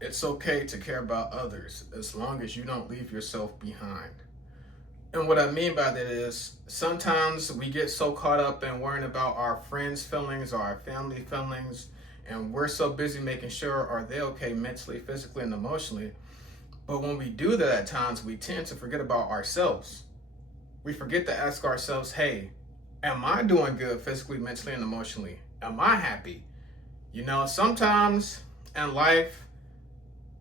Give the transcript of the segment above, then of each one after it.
It's okay to care about others as long as you don't leave yourself behind. And what I mean by that is sometimes we get so caught up in worrying about our friends' feelings or our family feelings, and we're so busy making sure are they okay mentally, physically, and emotionally. But when we do that at times, we tend to forget about ourselves. We forget to ask ourselves, hey, am I doing good physically, mentally, and emotionally? Am I happy? Sometimes in life,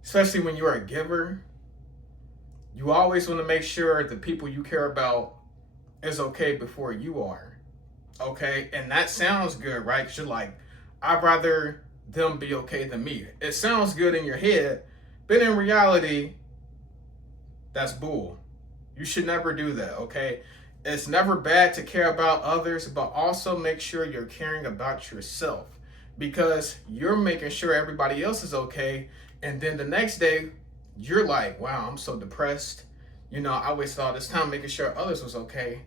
especially when you're a giver, you always want to make sure the people you care about is okay before you are. Okay? And that sounds good, right? Because you're like, I'd rather them be okay than me. It sounds good in your head, but in reality, that's bull. You should never do that, okay? It's never bad to care about others, but also make sure you're caring about yourself because you're making sure everybody else is okay. And then the next day, you're like, wow, I'm so depressed. I wasted all this time making sure others was okay,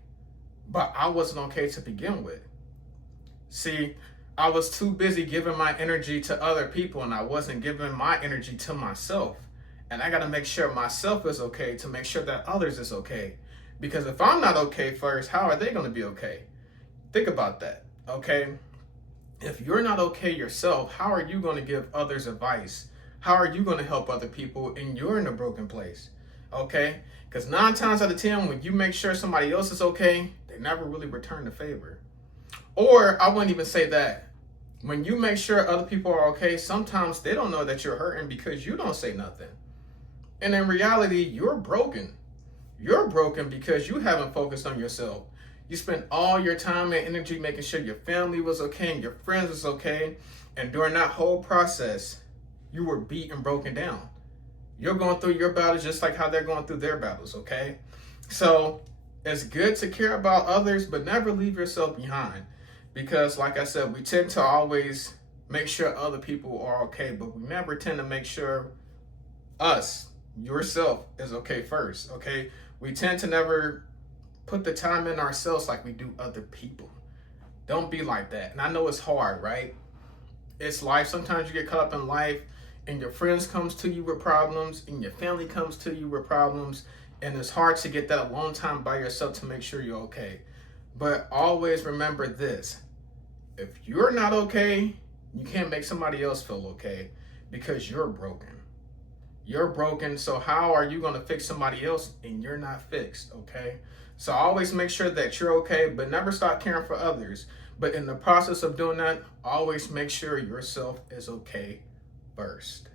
but I wasn't okay to begin with. See, I was too busy giving my energy to other people and I wasn't giving my energy to myself. And I got to make sure myself is okay to make sure that others is okay. Because if I'm not okay first, how are they going to be okay? Think about that, okay? If you're not okay yourself, how are you going to give others advice? How are you going to help other people and you're in a broken place? Okay? Because 9 times out of 10, when you make sure somebody else is okay, they never really return the favor. Or I wouldn't even say that. When you make sure other people are okay, sometimes they don't know that you're hurting because you don't say nothing. And in reality, you're broken. You're broken because you haven't focused on yourself. You spent all your time and energy making sure your family was okay and your friends was okay. And during that whole process, you were beat and broken down. You're going through your battles just like how they're going through their battles, okay? So it's good to care about others, but never leave yourself behind. Because like I said, we tend to always make sure other people are okay, but we never tend to make sure yourself is okay first, okay? We tend to never put the time in ourselves like we do other people. Don't be like that. And I know it's hard, right? It's life. Sometimes you get caught up in life and your friends comes to you with problems and your family comes to you with problems, and it's hard to get that alone time by yourself to make sure you're okay. But always remember this. If you're not okay, you can't make somebody else feel okay because you're broken. You're broken, so how are you going to fix somebody else and you're not fixed, okay? So always make sure that you're okay, but never stop caring for others. But in the process of doing that, always make sure yourself is okay first.